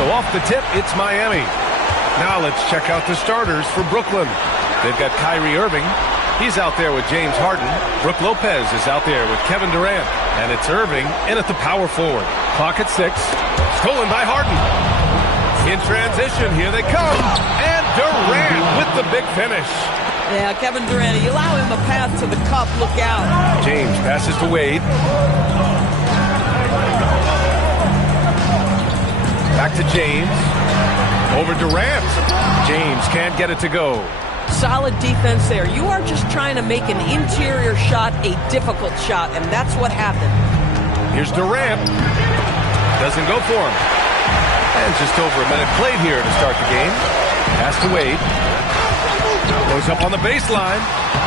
So off the tip, it's Miami. Now let's check out the starters for Brooklyn. They've got Kyrie Irving. He's out there with James Harden. Brook Lopez is out there with Kevin Durant. And it's Irving in at the power forward. Clock at 6. Stolen by Harden. In transition, here they come. And Durant with the big finish. Yeah, Kevin Durant, you allow him a path to the cup, look out. James passes to Wade. Back to James. Over Durant. James can't get it to go. Solid defense there. You are just trying to make an interior shot a difficult shot, and that's what happened. Here's Durant. Doesn't go for him. And just over a minute played here to start the game. Pass to Wade. Goes up on the baseline.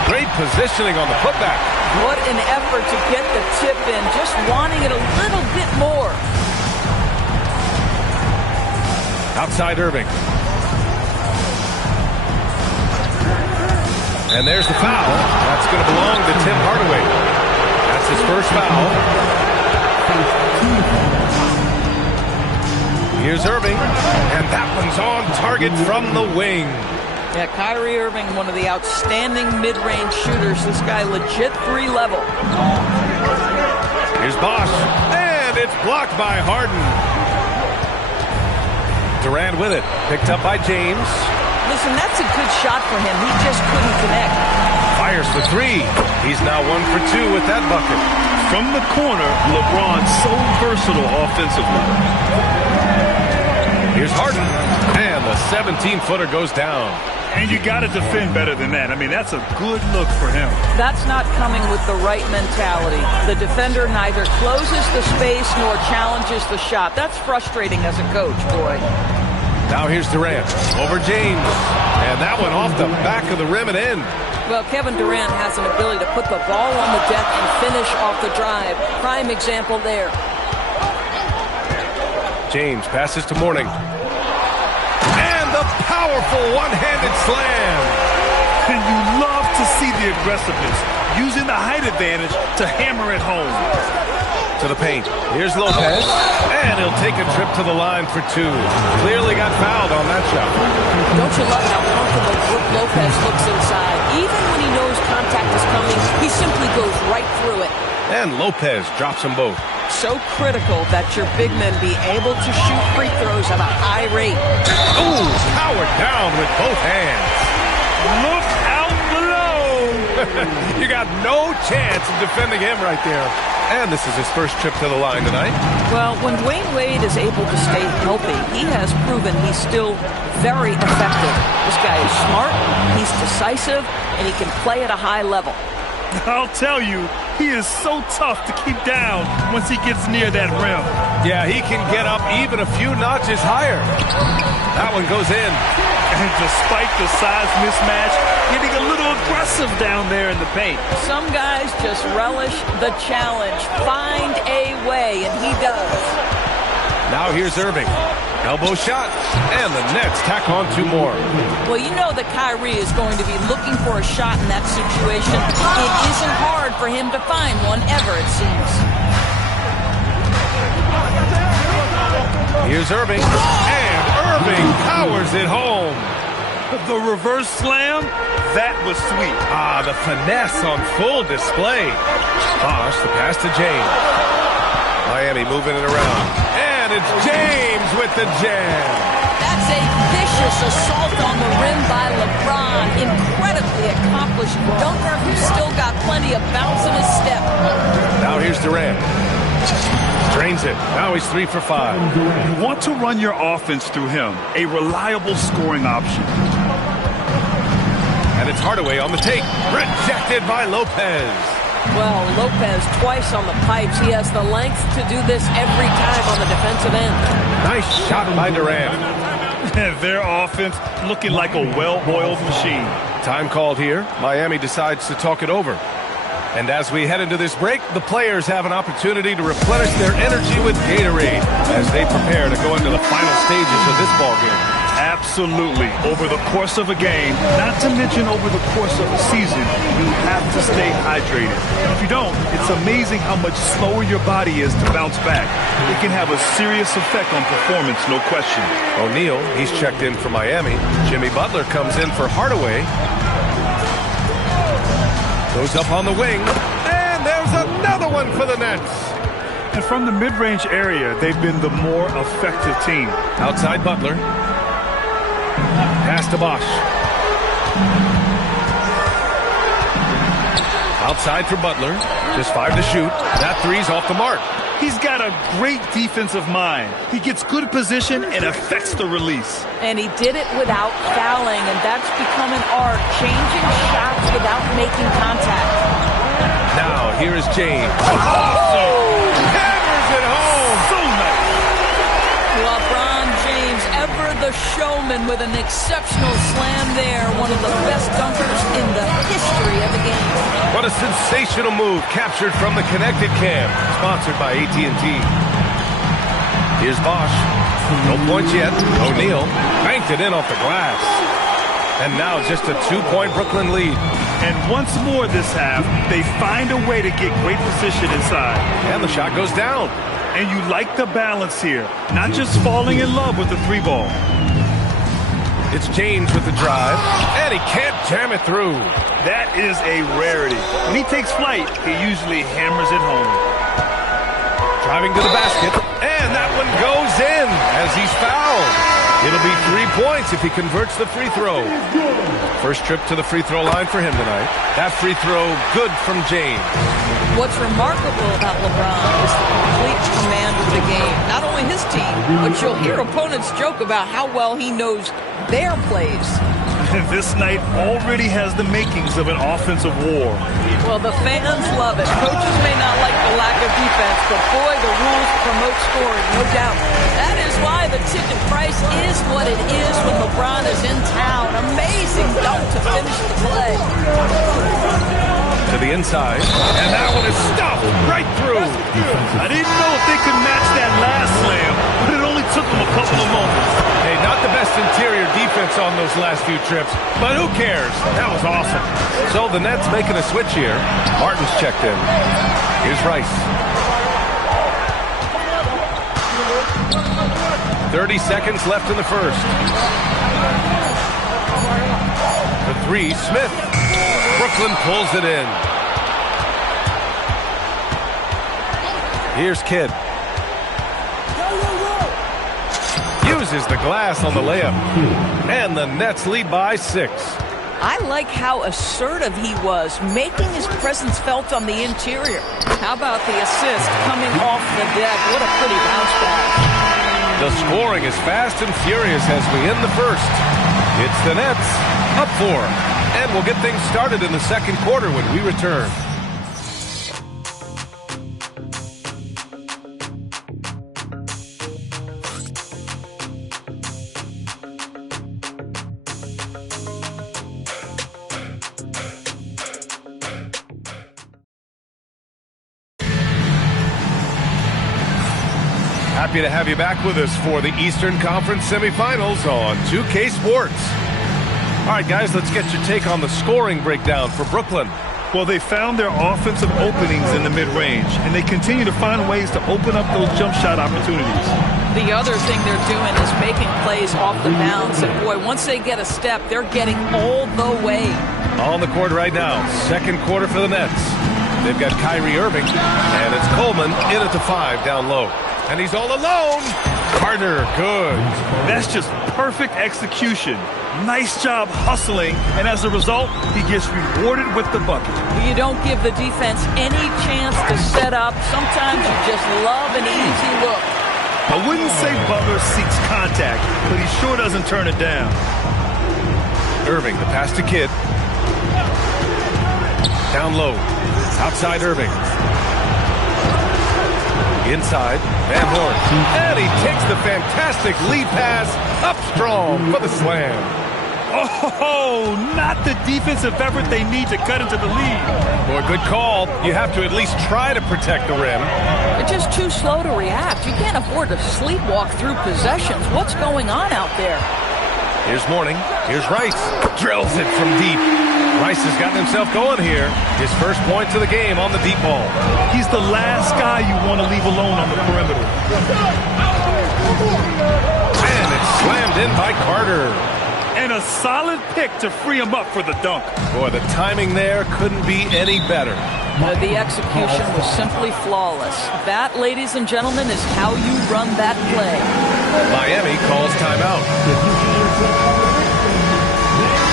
Great positioning on the putback. What an effort to get the tip in, just wanting it a little bit more. Outside Irving. And there's the foul. That's going to belong to Tim Hardaway. That's his first foul. Here's Irving. And that one's on target from the wing. Yeah, Kyrie Irving, one of the outstanding mid-range shooters. This guy legit 3-level. Here's Bosch. And it's blocked by Harden. Durant with it. Picked up by James. Listen, that's a good shot for him. He just couldn't connect. Fires for 3. He's now 1 for 2 with that bucket. From the corner, LeBron so versatile offensively. Here's Harden. And the 17-footer goes down. And you got to defend better than that. I mean, that's a good look for him. That's not coming with the right mentality. The defender neither closes the space nor challenges the shot. That's frustrating as a coach, boy. Now here's Durant over James. And that one off the back of the rim and in. Well, Kevin Durant has an ability to put the ball on the deck and finish off the drive. Prime example there. James passes to Mourning. And the powerful one-handed slam. And you love to see the aggressiveness, using the height advantage to hammer it home. To the paint. Here's Lopez. And he'll take a trip to the line for 2. Clearly got fouled on that shot. Don't you love how comfortable Brook Lopez looks inside? Even when he knows contact is coming, he simply goes right through it. And Lopez drops them both. So critical that your big men be able to shoot free throws at a high rate. Ooh, powered down with both hands. Look out below. You got no chance of defending him right there. And this is his first trip to the line tonight. Well, when Dwayne Wade is able to stay healthy, he has proven he's still very effective. This guy is smart, he's decisive, and he can play at a high level. I'll tell you, he is so tough to keep down once he gets near that rim. Yeah, he can get up even a few notches higher. That one goes in. And despite the size mismatch, getting a little aggressive down there in the paint. Some guys just relish the challenge. Find a way, and he does. Now here's Irving. Elbow shot, and the Nets tack on 2 more. Well, you know that Kyrie is going to be looking for a shot in that situation. It isn't hard for him to find one ever, it seems. Here's Irving, and Irving powers it home. The reverse slam, that was sweet. Ah, the finesse on full display. Bosch, the pass to James. Miami moving it around. And it's James with the jam. That's a vicious assault on the rim by LeBron. Incredibly accomplished dunker who's still got plenty of bounce in his step. Now here's Durant. Drains it. Now he's 3 for 5. You want to run your offense through him. A reliable scoring option. And it's Hardaway on the take. Rejected by Lopez. Well, Lopez twice on the pipes. He has the length to do this every time on the defensive end. Nice shot by Durant. Their offense looking like a well-oiled machine. Time called here. Miami decides to talk it over. And as we head into this break, the players have an opportunity to replenish their energy with Gatorade as they prepare to go into the final stages of this ballgame. Absolutely. Over the course of a game, not to mention over the course of a season, you have to stay hydrated. If you don't, it's amazing how much slower your body is to bounce back. It can have a serious effect on performance, no question. O'Neal, he's checked in for Miami. Jimmy Butler comes in for Hardaway. Goes up on the wing. And there's another one for the Nets. And from the mid-range area, they've been the more effective team. Outside Butler. Pass to Bosch. Outside for Butler. Just 5 to shoot. That three's off the mark. He's got a great defensive mind. He gets good position and affects the release. And he did it without fouling, and that's become an art, changing shots without making contact. Now, here is James. Hammers it home. So nice. LeBron James, ever the showman, with an exceptional slam there. One of the best dunkers in the history of the game. What a sensational move, captured from the connected cam, sponsored by AT&T. Here's Bosch. No points yet. O'Neal banked it in off the glass. And now just a 2-point Brooklyn lead. And once more this half, they find a way to get great position inside. And the shot goes down. And you like the balance here, not just falling in love with the three ball. It's James with the drive, and he can't jam it through. That is a rarity. When he takes flight, he usually hammers it home. Driving to the basket, and that one goes in as he's fouled. It'll be 3 points if he converts the free throw. First trip to the free throw line for him tonight. That free throw, good from James. What's remarkable about LeBron is the complete command of the game. Not only his team, but you'll hear opponents joke about how well he knows their plays. This night already has the makings of an offensive war. Well, the fans love it. Coaches may not like the lack of defense, but boy, the rules promote scoring, no doubt. That is why the ticket price is what it is when LeBron is in town. Amazing dunk to finish the play. To the inside, and that one is stuffed right through. I didn't know if they could match that last slam, but it only took them a couple of moments. Hey, not the best interior defense on those last few trips, but who cares? That was awesome. So the Nets making a switch here. Martin's checked in. Here's Rice. 30 seconds left in the first. The three, Smith. Brooklyn pulls it in. Here's Kidd. Uses the glass on the layup. And the Nets lead by 6. I like how assertive he was, making his presence felt on the interior. How about the assist coming off the deck? What a pretty bounce back. The scoring is fast and furious as we end the first. It's the Nets up 4. And we'll get things started in the second quarter when we return. Happy to have you back with us for the Eastern Conference semifinals on 2K Sports. All right, guys, let's get your take on the scoring breakdown for Brooklyn. Well, they found their offensive openings in the mid-range, and they continue to find ways to open up those jump shot opportunities. The other thing they're doing is making plays off the bounce. And, boy, once they get a step, they're getting all the way. On the court right now, second quarter for the Nets. They've got Kyrie Irving, and it's Coleman in at the 5 down low. And he's all alone. Carter, good. That's just perfect execution. Nice job hustling, and as a result, he gets rewarded with the bucket. You don't give the defense any chance to set up. Sometimes you just love an easy look. I wouldn't say Butler seeks contact, but he sure doesn't turn it down. Irving, the pass to Kidd. Down low. Outside Irving. Inside, Van Horn. And he takes the fantastic lead pass up strong for the slam. Oh, not the defensive effort they need to cut into the lead. Boy, good call. You have to at least try to protect the rim. They're just too slow to react. You can't afford to sleepwalk through possessions. What's going on out there? Here's Mourning. Here's Rice. Drills it from deep. Rice has gotten himself going here. His first points of the game on the deep ball. He's the last guy you want to leave alone on the perimeter. And it's slammed in by Carter. And a solid pick to free him up for the dunk. Boy, the timing there couldn't be any better. The execution was simply flawless. That, ladies and gentlemen, is how you run that play. Miami calls timeout.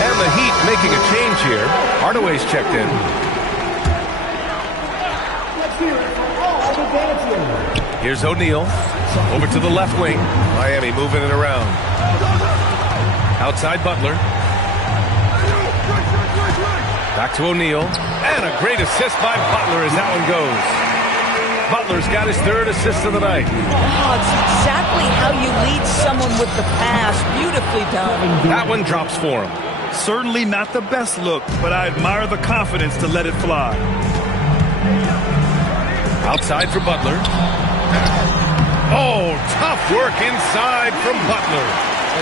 And the Heat making a change here. Hardaway's checked in. Here's O'Neal. Over to the left wing. Miami moving it around. Outside Butler. Back to O'Neal. And a great assist by Butler as that one goes. Butler's got his third assist of the night. Oh, it's exactly how you lead someone with the pass. Beautifully done. That one drops for him. Certainly not the best look, but I admire the confidence to let it fly. Outside for Butler. Oh, tough work inside from Butler.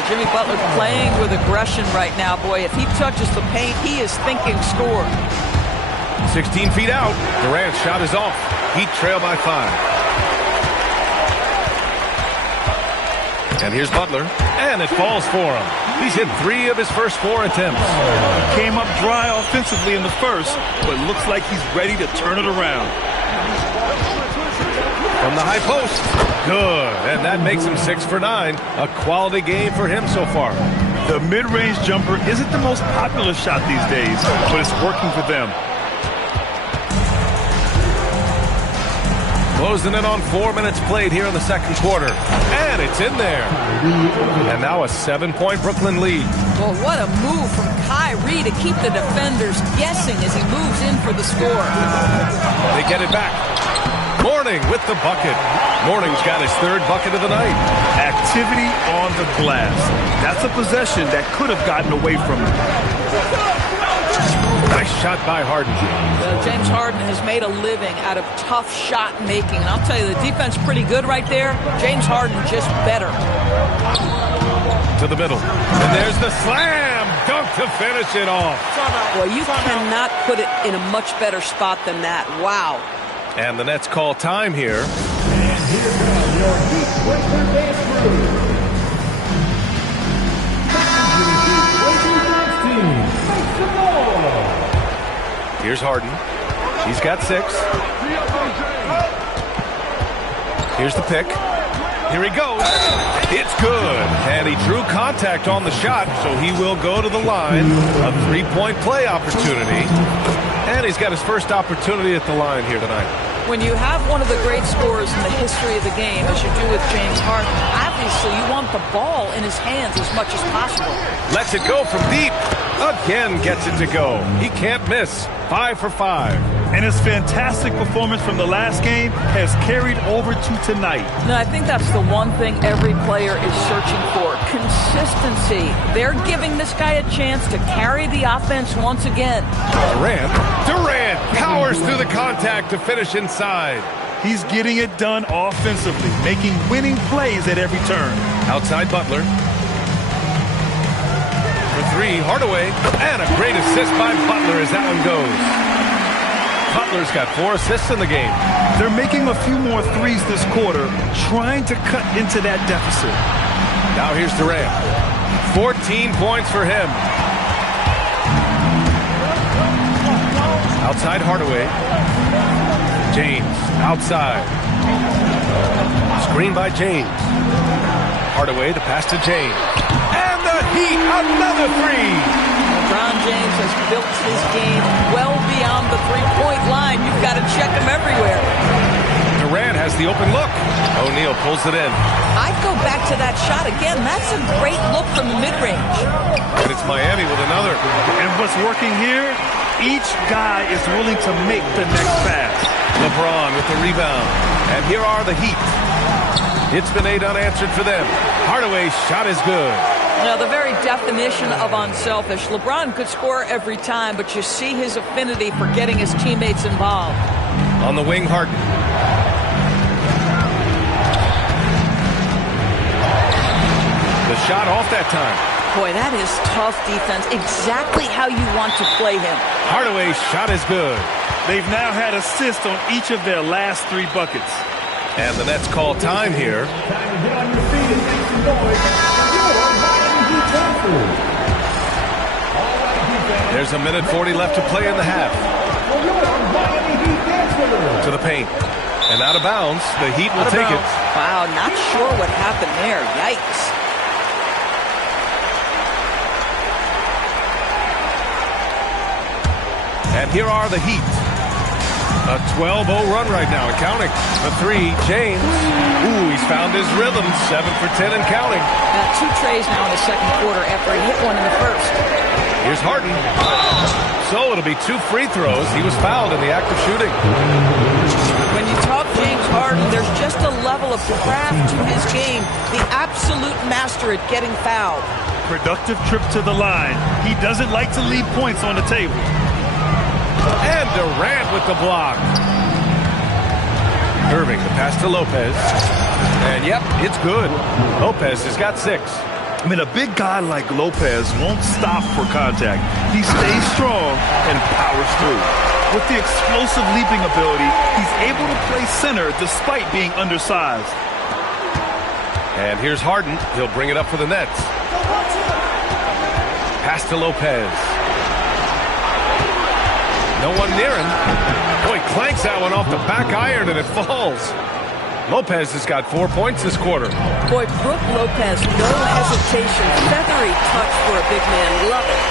Jimmy Butler playing with aggression right now. Boy, if he touches the paint, he is thinking score. 16 feet out. Durant's shot is off. Heat trail by 5. And here's Butler. And it falls for him. He's hit 3 of his first 4 attempts. He came up dry offensively in the first, but looks like he's ready to turn it around. From the high post. Good. And that makes him 6 for 9. A quality game for him so far. The mid-range jumper isn't the most popular shot these days, but it's working for them. Closing in on 4 minutes played here in the second quarter. And it's in there. And now a 7-point Brooklyn lead. Well, what a move from Kyrie to keep the defenders guessing as he moves in for the score. They get it back. Mourning with the bucket. Mourning's got his 3rd bucket of the night. Activity on the glass. That's a possession that could have gotten away from him. Nice shot by Harden. James Harden has made a living out of tough shot making. And I'll tell you, the defense pretty good right there. James Harden just better. To the middle. And there's the slam dunk to finish it off. Well, you cannot put it in a much better spot than that. Wow. And the Nets call time here. And here comes your Heat Western Dance Crew. Here's Harden. He's got 6. Here's the pick. Here he goes. It's good. And he drew contact on the shot, so he will go to the line. A 3-point play opportunity. And he's got his first opportunity at the line here tonight. When you have one of the great scorers in the history of the game, as you do with James Harden, obviously you want the ball in his hands as much as possible. Lets it go from deep. Again gets it to go. He can't miss. 5 for 5. And his fantastic performance from the last game has carried over to tonight. No, I think that's the one thing every player is searching for. Consistency. They're giving this guy a chance to carry the offense once again. Durant powers through the contact to finish inside. He's getting it done offensively, making winning plays at every turn. Outside Butler. For 3, Hardaway. And a great assist by Butler as that one goes. Butler's got 4 assists in the game. They're making a few more threes this quarter, trying to cut into that deficit. Now here's Durant. 14 points for him. Outside Hardaway. James outside. Screen by James. Hardaway to pass to James. And the Heat, another 3. LeBron James has built his game well beyond the three-point line. You've got to check him everywhere. Durant has the open look. O'Neal pulls it in. I'd go back to that shot again. That's a great look from the mid-range. And it's Miami with another. And what's working here, each guy is willing to make the next pass. LeBron with the rebound. And here are the Heat. It's been 8 unanswered for them. Hardaway's shot is good. Now, the very definition of unselfish. LeBron could score every time, but you see his affinity for getting his teammates involved. On the wing, Harden. The shot off that time. Boy, that is tough defense. Exactly how you want to play him. Hardaway's shot is good. They've now had assists on each of their last 3 buckets. And the Nets call time here. Time to get on your feet and make some noise. Your Miami Heat dancers. All right, defense. There's a minute 40 left to play in the half. For your Miami Heat dancers. To the paint. And out of bounds, the Heat will take it. Wow, not sure what happened there. Yikes. And here are the Heat. A 12-0 run right now and counting. The 3, James. Ooh, he's found his rhythm. 7 for 10 and counting. 2 trays now in the second quarter after he hit one in the first. Here's Harden. So it'll be 2 free throws. He was fouled in the act of shooting. When you talk James Harden, there's just a level of craft to his game. The absolute master at getting fouled. Productive trip to the line. He doesn't like to leave points on the table. And Durant with the block. Irving, the pass to Lopez. And yep, it's good. Lopez has got 6. I mean, a big guy like Lopez won't stop for contact. He stays strong and powers through. With the explosive leaping ability, he's able to play center despite being undersized. And here's Harden. He'll bring it up for the Nets. Pass to Lopez. No one near him. Boy, clanks that one off the back iron and it falls. Lopez has got 4 points this quarter. Boy, Brook Lopez, no hesitation. Feathery touch for a big man. Love it.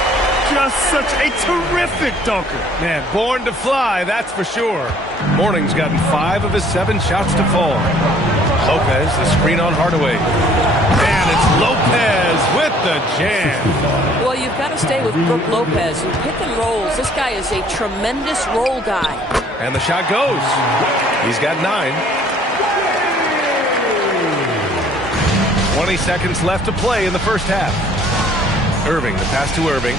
Just such a terrific dunker. Man, born to fly, that's for sure. Morning's gotten 5 of his 7 shots to fall. Lopez, the screen on Hardaway. And it's Lopez with the jam. Well, you've got to stay with Brook Lopez. Pick and rolls. This guy is a tremendous roll guy. And the shot goes. He's got 9. 20 seconds left to play in the first half. Irving, the pass to Irving.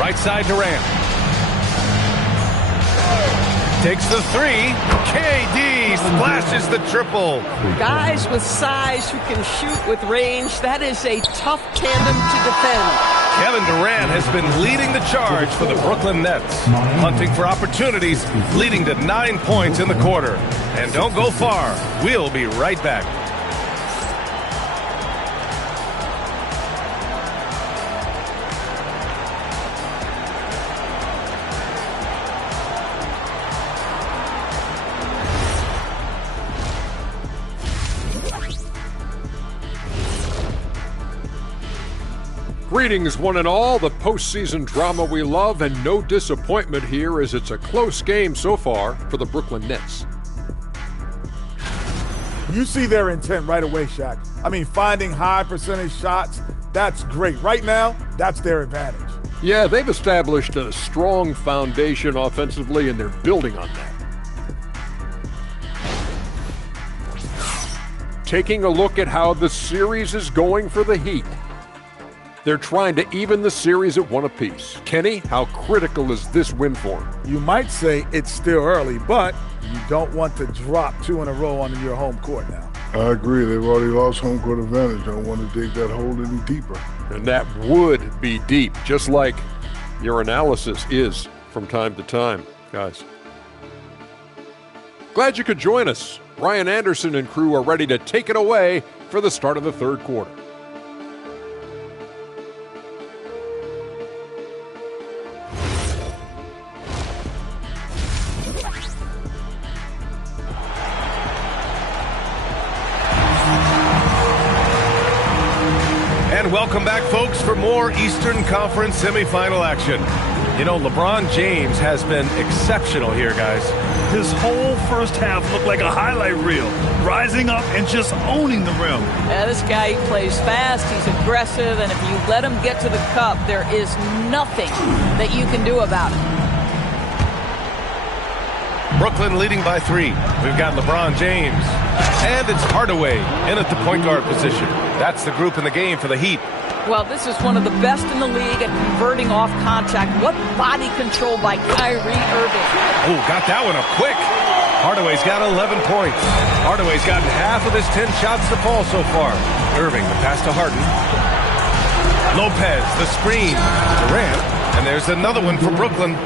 Right side Durant. Takes the 3. KD splashes the triple. Guys with size who can shoot with range. That is a tough tandem to defend. Kevin Durant has been leading the charge for the Brooklyn Nets. Hunting for opportunities, leading to 9 points in the quarter. And don't go far. We'll be right back. Greetings, one and all. The postseason drama we love, and no disappointment here as it's a close game so far for the Brooklyn Nets. You see their intent right away, Shaq. I mean, finding high percentage shots, that's great. Right now, that's their advantage. Yeah, they've established a strong foundation offensively, and they're building on that. Taking a look at how the series is going for the Heat. They're trying to even the series at 1 apiece. Kenny, how critical is this win for them? You might say it's still early, but you don't want to drop 2 in a row on your home court now. I agree. They've already lost home court advantage. Don't want to dig that hole any deeper. And that would be deep, just like your analysis is from time to time, guys. Glad you could join us. Ryan Anderson and crew are ready to take it away for the start of the third quarter. Welcome back, folks, for more Eastern Conference semifinal action. You know, LeBron James has been exceptional here, guys. His whole first half looked like a highlight reel, rising up and just owning the rim. Yeah, this guy plays fast, he's aggressive, and if you let him get to the cup, there is nothing that you can do about it. Brooklyn leading by 3. We've got LeBron James. And it's Hardaway in at the point guard position. That's the group in the game for the Heat. Well, this is one of the best in the league at converting off contact. What body control by Kyrie Irving. Oh, got that one up quick. Hardaway's got 11 points. Hardaway's gotten half of his 10 shots to fall so far. Irving, the pass to Harden. Lopez, the screen. Durant, and there's another one for Brooklyn.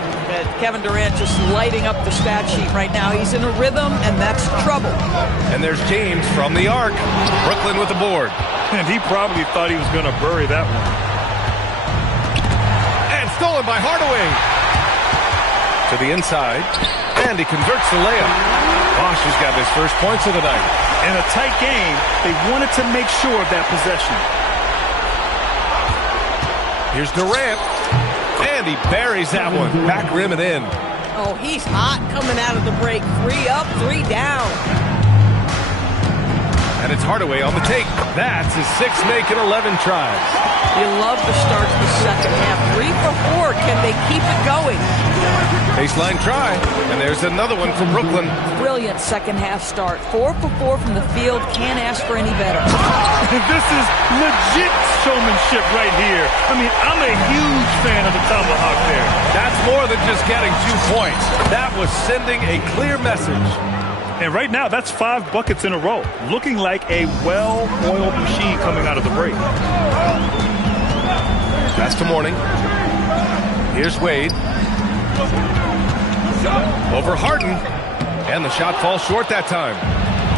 Kevin Durant just lighting up the stat sheet right now. He's in a rhythm, and that's trouble. And there's James from the arc. Brooklyn with the board. And he probably thought he was going to bury that one. And stolen by Hardaway. To the inside. And he converts the layup. Bosh has got his first points of the night. In a tight game, they wanted to make sure of that possession. Here's Durant. And he buries that one. Back rim and in. Oh, he's hot coming out of the break. 3 up, 3 down. And it's Hardaway on the take. That's his 6th make in 11 tries. You love the start to the second half. 3 for 4. Can they keep it going? Baseline try. And there's another one from Brooklyn. Brilliant second half start. 4 for 4 from the field. Can't ask for any better. This is legit showmanship right here. I mean, I'm a huge fan of the tomahawk there. That's more than just getting 2 points. That was sending a clear message. And right now, that's 5 buckets in a row. Looking like a well-oiled machine coming out of the break. Pass to Morning. Here's Wade. Over Harden. And the shot falls short that time.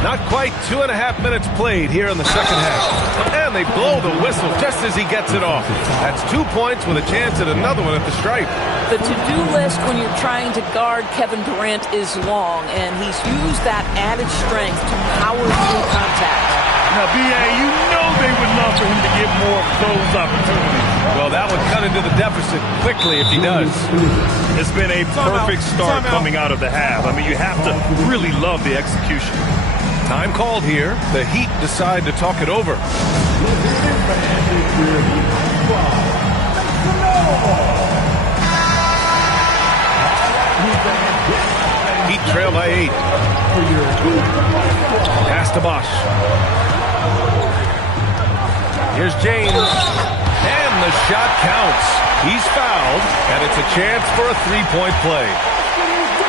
Not quite 2.5 minutes played here in the second half. And they blow the whistle just as he gets it off. That's 2 points with a chance at another one at the stripe. The to-do list when you're trying to guard Kevin Durant is long, and he's used that added strength to power through contact. Now, B.A., you know they would love for him to get more of those opportunities. Well, that would cut into the deficit quickly if he does. It's been a perfect start coming out of the half. I mean, you have to really love the execution. Time called here. The Heat decide to talk it over. Heat trail by 8. Pass to Bosh. Here's James. And the shot counts. He's fouled, and it's a chance for a 3-point play.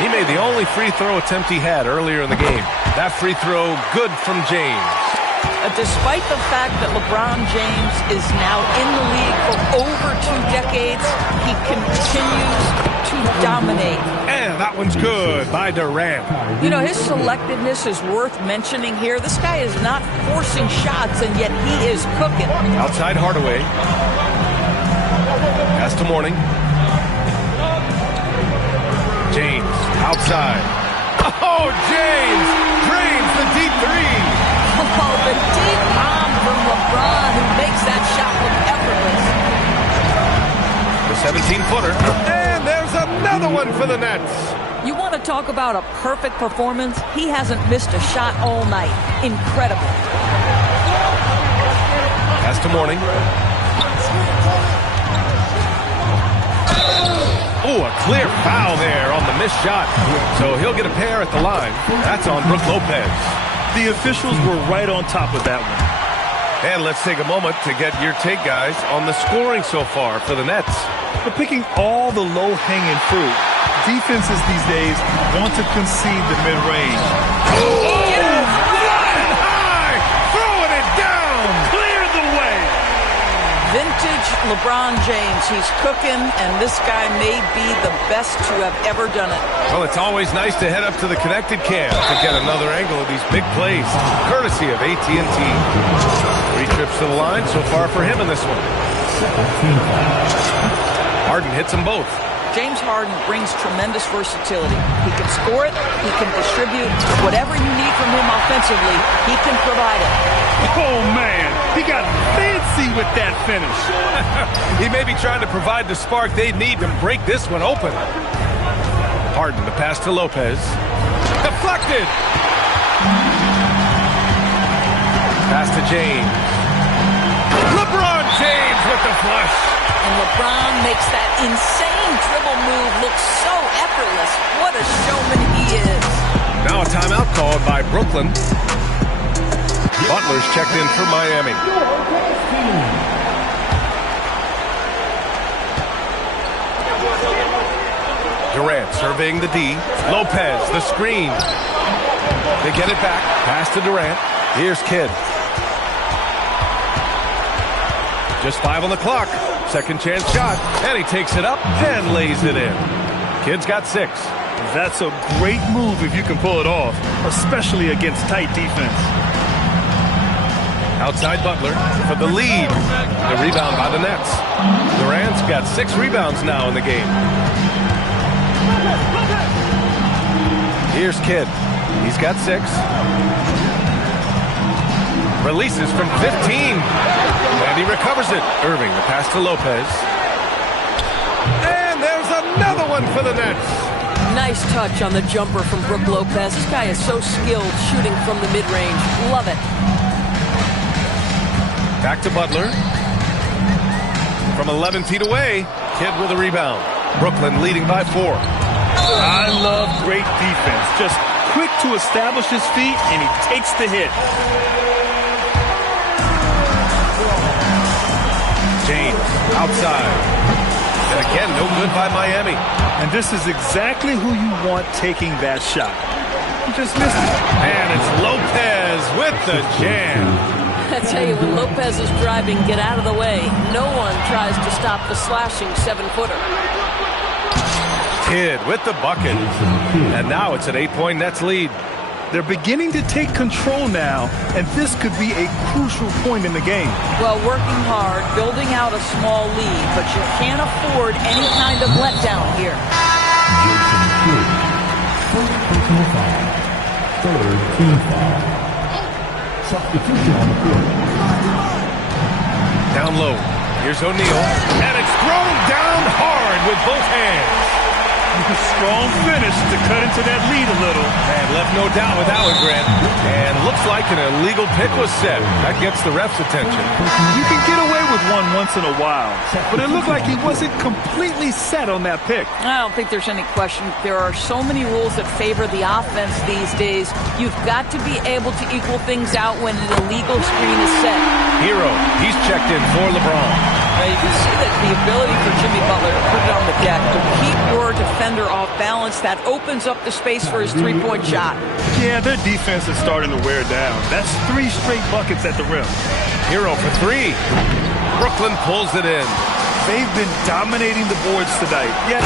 He made the only free throw attempt he had earlier in the game. That free throw, good from James. Despite the fact that LeBron James is now in the league for over 2 decades, he continues to dominate. And that one's good by Durant. You know, his selectiveness is worth mentioning here. This guy is not forcing shots, and yet he is cooking. Outside Hardaway. Pass to Morning. James, outside. Oh, James drains the deep 3. Oh, the deep bomb from LeBron, who makes that shot look effortless. The 17-footer. And there's another one for the Nets. You want to talk about a perfect performance? He hasn't missed a shot all night. Incredible. Pass to Morning. Oh, a clear foul there on the missed shot. So he'll get a pair at the line. That's on Brook Lopez. The officials were right on top of that one. And let's take a moment to get your take, guys, on the scoring so far for the Nets. They're picking all the low-hanging fruit. Defenses these days want to concede the mid-range. Flying high! Throwing it down! Clear the way! Vintage LeBron James. He's cooking, and this guy may be the best to have ever done it. Well, it's always nice to head up to the connected cam to get another angle of these big plays, courtesy of AT&T. 3 trips to the line so far for him in this one. Harden hits them both. James Harden brings tremendous versatility. He can score it, he can distribute. Whatever you need from him offensively, he can provide it. Oh, man, he got fancy with that finish. He may be trying to provide the spark they need to break this one open. Harden, the pass to Lopez. Deflected! Pass to James. LeBron James with the flush. And LeBron makes that insane dribble move look so effortless. What a showman he is. Now a timeout called by Brooklyn. Butler's checked in for Miami. Durant surveying the D. Lopez, the screen. They get it back. Pass to Durant. Here's Kidd. Just 5 on the clock. Second chance shot, and he takes it up and lays it in. Kid's got 6. That's a great move if you can pull it off, especially against tight defense. Outside Butler for the lead. The rebound by the Nets. Durant's got 6 rebounds now in the game. Here's Kidd. He's got 6. Releases from 15. And he recovers it. Irving, the pass to Lopez. And there's another one for the Nets. Nice touch on the jumper from Brook Lopez. This guy is so skilled shooting from the mid-range. Love it. Back to Butler. From 11 feet away, Kidd with a rebound. Brooklyn leading by 4. I love great defense. Just quick to establish his feet, and he takes the hit. James outside. And again, no good by Miami. And this is exactly who you want taking that shot. He just missed it. And it's Lopez with the jam. I tell you, when Lopez is driving, get out of the way. No one tries to stop the slashing 7-footer. Kidd with the bucket. And now it's an 8-point Nets lead. They're beginning to take control now, and this could be a crucial point in the game. Well, working hard, building out a small lead, but you can't afford any kind of letdown here. Jason Kidd. First personal foul. Third team foul. Substitution on the court. Down low. Here's O'Neal. And it's thrown down hard with both hands. A strong finish to cut into that lead a little. And left no doubt with that one, Grant. And looks like an illegal pick was set. That gets the ref's attention. You can get away with one once in a while, but it looked like he wasn't completely set on that pick. I don't think there's any question. There are so many rules that favor the offense these days. You've got to be able to equal things out when an illegal screen is set. Hero, he's checked in for LeBron. Now you can see that the ability for Jimmy Butler to put it on the deck, to keep your defender off balance, that opens up the space for his three-point shot. Yeah, their defense is starting to wear down. That's 3 straight buckets at the rim. Hero for 3. Brooklyn pulls it in. They've been dominating the boards tonight. Yet,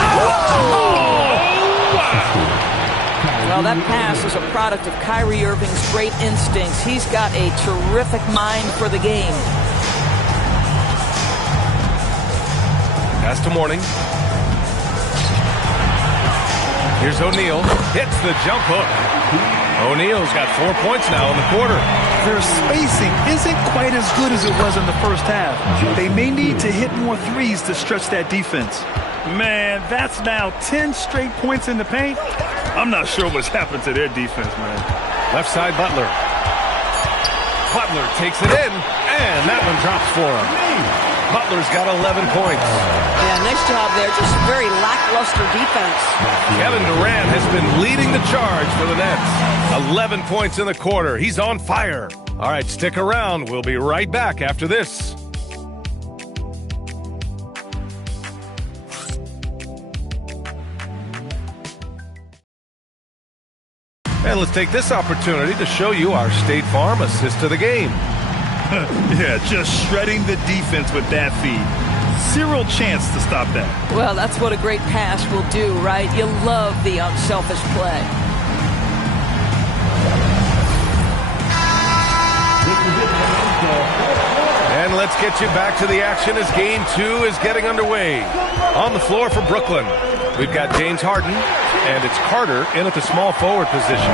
Well, that pass is a product of Kyrie Irving's great instincts. He's got a terrific mind for the game. Pass to Mourning. Here's O'Neal. Hits the jump hook. O'Neal's got 4 points now in the quarter. their spacing isn't quite as good as it was in the first half. They may need to hit more threes to stretch that defense. Man, that's now 10 straight points in the paint. I'm not sure what's happened to their defense, man. Left side, Butler. Butler takes it in, and that one drops for him. Butler's got 11 points. Yeah, nice job there. Just very lackluster defense. Kevin Durant has been leading the charge for the Nets. 11 points in the quarter. He's on fire. All right, stick around. We'll be right back after this. And let's take this opportunity to show you our State Farm assist to the game. Yeah, just shredding the defense with that feed. Zero chance to stop that. Well, that's what a great pass will do, right? You love the unselfish play. And let's get you back to the action as Game 2 is getting underway. On the floor for Brooklyn, we've got James Harden, and it's Carter in at the small forward position.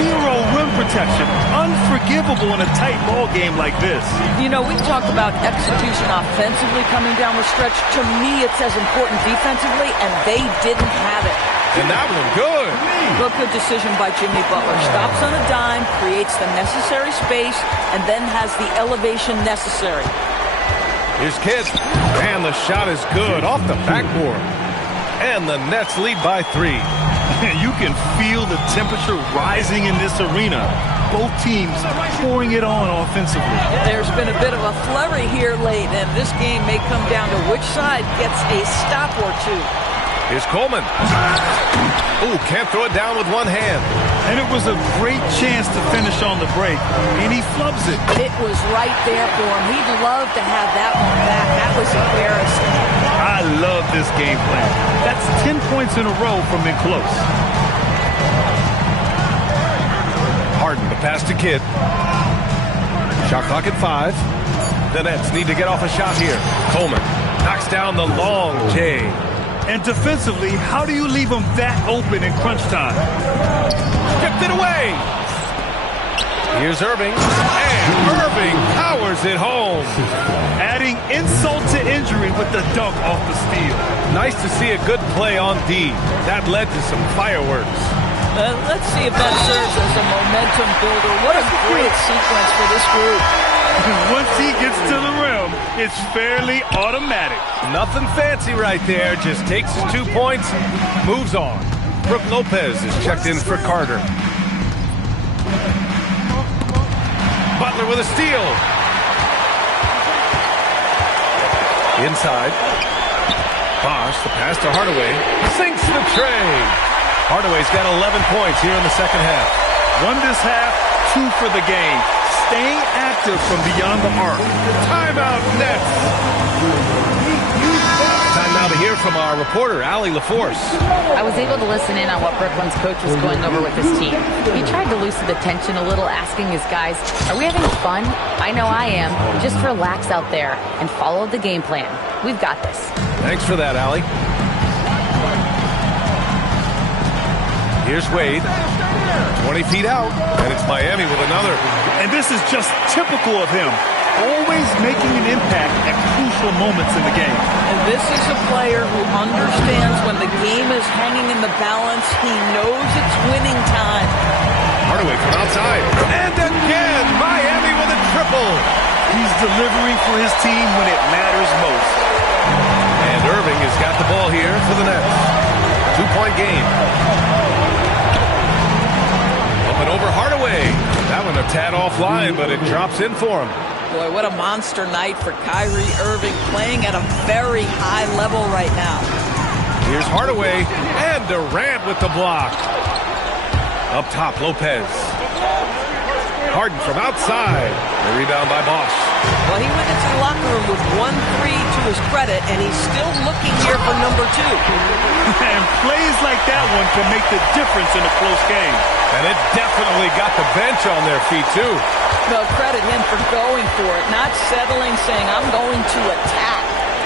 Zero rim protection. Unforgivable in a tight ball game like this. You know, we talked about execution offensively coming down the stretch. To me, it's as important defensively, and they didn't have it. And that one good. But good decision by Jimmy Butler. Stops on a dime, creates the necessary space, and then has the elevation necessary. Here's Kidd, and the shot is good off the backboard. And the Nets lead by 3. You can feel the temperature rising in this arena. Both teams pouring it on offensively. There's been a bit of a flurry here late, and this game may come down to which side gets a stop or two. Here's Coleman. Ooh, can't throw it down with one hand. And it was a great chance to finish on the break, and he flubs it. It was right there for him. He'd love to have that one back. That was embarrassing. I love this game plan. That's 10 points in a row from in close. Harden, the pass to Kidd. Shot clock at 5. The Nets need to get off a shot here. Coleman knocks down the long J. And defensively, how do you leave them that open in crunch time? Stripped it away. Here's Irving. And Irving powers it home. Adding insult to injury with the dunk off the steal. Nice to see a good play on D. That led to some fireworks. Let's see if that serves as a momentum builder. What a great sequence for this group. Once he gets to the rim, it's fairly automatic. Nothing fancy right there. Just takes his 2 points, moves on. Brook Lopez is checked in for Carter. Butler with a steal. Inside. Bosch, the pass to Hardaway. Sinks the tray. Hardaway's got 11 points here in the second half. Won this half, 2 for the game. Staying active from beyond the arc. Timeout Nets. Time now to hear from our reporter, Allie LaForce. I was able to listen in on what Brooklyn's coach was going over with his team. He tried to loosen the tension a little, asking his guys, are we having fun? I know I am. Just relax out there and follow the game plan. We've got this. Thanks for that, Allie. Here's Wade. 20 feet out, and it's Miami with another. And this is just typical of him. Always making an impact at crucial moments in the game. And this is a player who understands when the game is hanging in the balance. He knows it's winning time. Hardaway from outside. And again, Miami with a triple. He's delivering for his team when it matters most. And Irving has got the ball here for the Nets. 2-point game. Up and over Hardaway. That one a tad offline, but it drops in for him. Boy, what a monster night for Kyrie Irving, playing at a very high level right now. Here's Hardaway and Durant with the block. Up top, Lopez. Harden from outside. The rebound by Bosch. Well, he went into the locker room with 1-3 to his credit, and he's still looking here for number 2. And plays like that one can make the difference in a close game. And it definitely got the bench on their feet, too. Well, credit him for going for it, not settling, saying, I'm going to attack.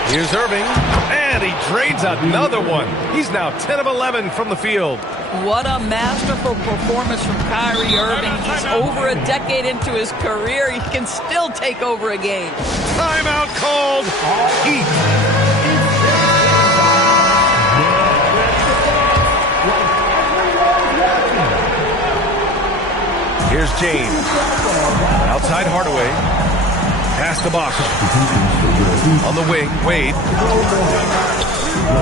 Here's Irving, and he trades another one. He's now 10 of 11 from the field. What a masterful performance from Kyrie Irving. He's over a decade into his career. He can still take over a game. Timeout called. Heat. Here's James. Outside Hardaway. Pass to Bosch. On the wing, Wade.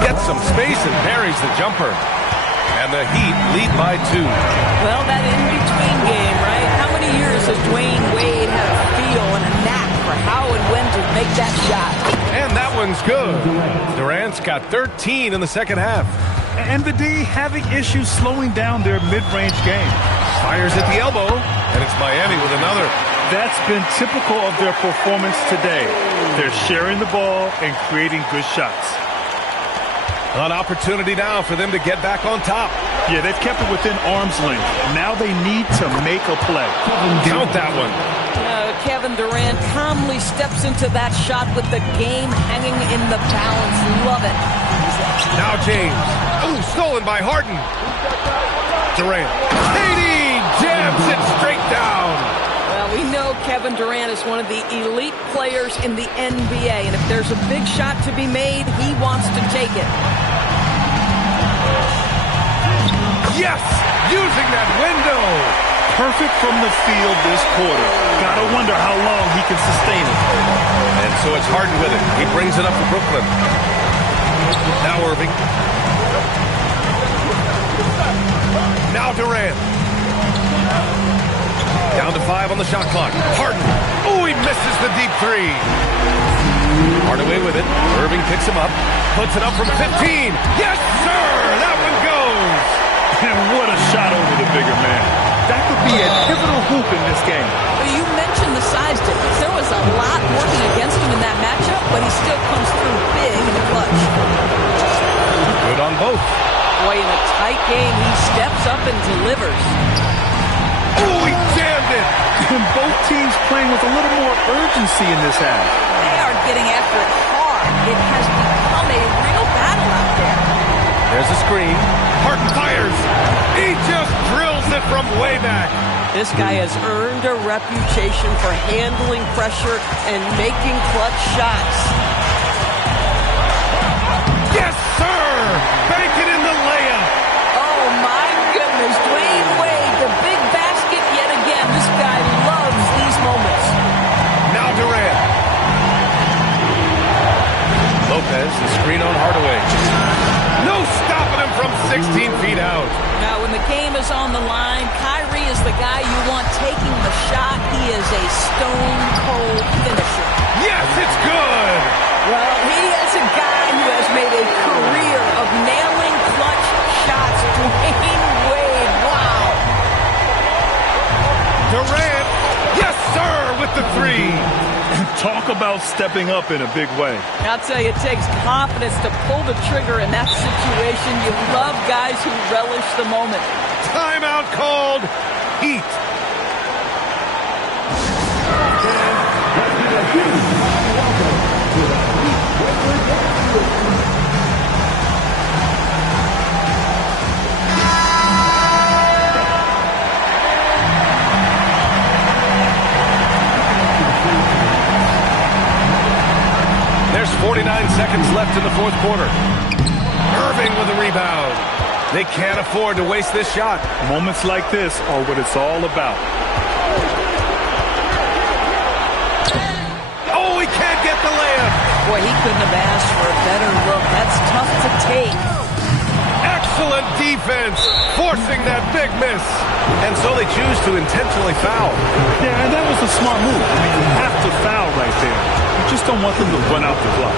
Gets some space and buries the jumper. And the Heat lead by 2. Well, that in-between game, right? How many years has Dwayne Wade had a feel and a knack for how and when to make that shot? And that one's good. Durant's got 13 in the second half. And the D having issues slowing down their mid-range game. Fires at the elbow, and it's Miami with another. That's been typical of their performance today. They're sharing the ball and creating good shots. An opportunity now for them to get back on top. Yeah, they've kept it within arm's length. Now they need to make a play. Count that one. Kevin Durant calmly steps into that shot with the game hanging in the balance. Love it. Now James. Ooh, stolen by Harden. Durant. KD jams it straight down. Well, we know Kevin Durant is one of the elite players in the NBA, and if there's a big shot to be made, he wants to take it. Yes! Using that window! Perfect from the field this quarter. Gotta wonder how long he can sustain it. And so it's Harden with it. He brings it up for Brooklyn. Now Irving. Now Durant. Down to 5 on the shot clock. Harden. Oh, he misses the deep 3. Hardaway with it. Irving picks him up. Puts it up from 15. Yes, sir! That one goes! And what a shot over the bigger man. That could be a pivotal hoop in this game. Well, you mentioned the size difference. There was a lot working against him in that matchup, but he still comes through big in the clutch. Good on both. Boy, in a tight game, he steps up and delivers. Oh, he jammed it. And both teams playing with a little more urgency in this half. They are getting after it hard. It has become a real battle out there. There's a screen. Harden fires. He just drills it from way back. This guy has earned a reputation for handling pressure and making clutch shots. Yes, sir! Bank it in the layup. Oh, my goodness. Dwayne Wade, the big basket yet again. This guy loves these moments. Now Durant. Lopez, the screen on Hardaway. No stopping him from 16 feet out. Now, when the game is on the line, Kyrie is the guy you want taking the shot. He is a stone-cold finisher. Yes, it's good. Well, he is a guy who has made a career of nailing clutch shots. Dwayne Wade, wow. Durant, yes, sir, with the three. Talk about stepping up in a big way. I'll tell you, it takes confidence to pull the trigger in that situation. You love guys who relish the moment. Timeout called. Heat. There's 49 seconds left in the fourth quarter. Irving with a rebound. They can't afford to waste this shot. Moments like this are what it's all about. Oh, he can't get the layup. Boy, he couldn't have asked for a better look. That's tough to take. Excellent defense, forcing that big miss. And so they choose to intentionally foul. Yeah, and that was a smart move. I mean, you have to foul right there. You just don't want them to run out the clock.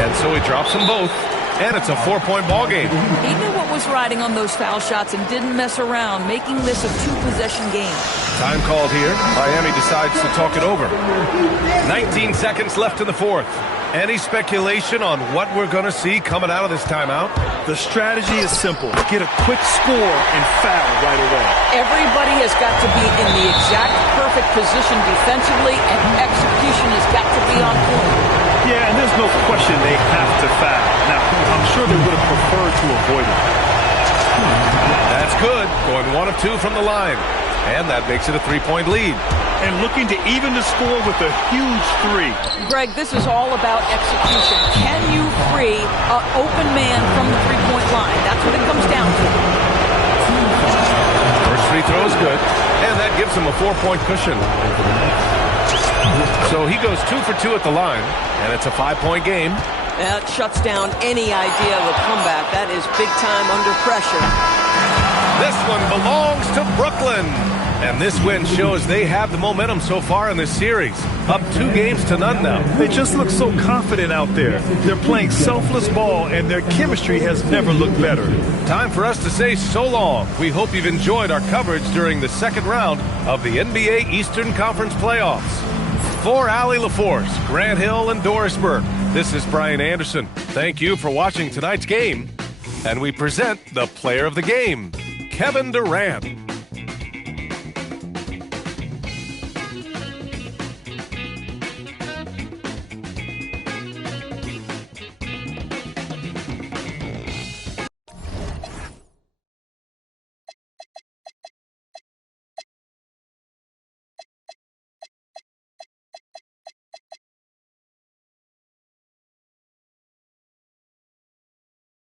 And so he drops them both. And it's a 4-point ball game. He knew what was riding on those foul shots and didn't mess around, making this a two-possession game. Time called here. Miami decides to talk it over. 19 seconds left in the fourth. Any speculation on what we're going to see coming out of this timeout? The strategy is simple. Get a quick score and foul right away. Everybody has got to be in the exact perfect position defensively, and execution has got to be on point. Yeah, and there's no question they have to foul. Now, I'm sure they would have preferred to avoid it. That's good. Going 1 of 2 from the line. And that makes it a 3-point lead. And looking to even the score with a huge 3. Greg, this is all about execution. Can you free an open man from the three-point line? That's what it comes down to. First free throw is good. And that gives him a 4-point cushion. So he goes 2 for 2 at the line. And it's a 5-point game. That shuts down any idea of a comeback. That is big time under pressure. This one belongs to Brooklyn. And this win shows they have the momentum so far in this series. Up 2-0 now. They just look so confident out there. They're playing selfless ball, and their chemistry has never looked better. Time for us to say so long. We hope you've enjoyed our coverage during the second round of the NBA Eastern Conference playoffs. For Allie LaForce, Grant Hill, and Doris Burke, this is Brian Anderson. Thank you for watching tonight's game. And we present the player of the game, Kevin Durant.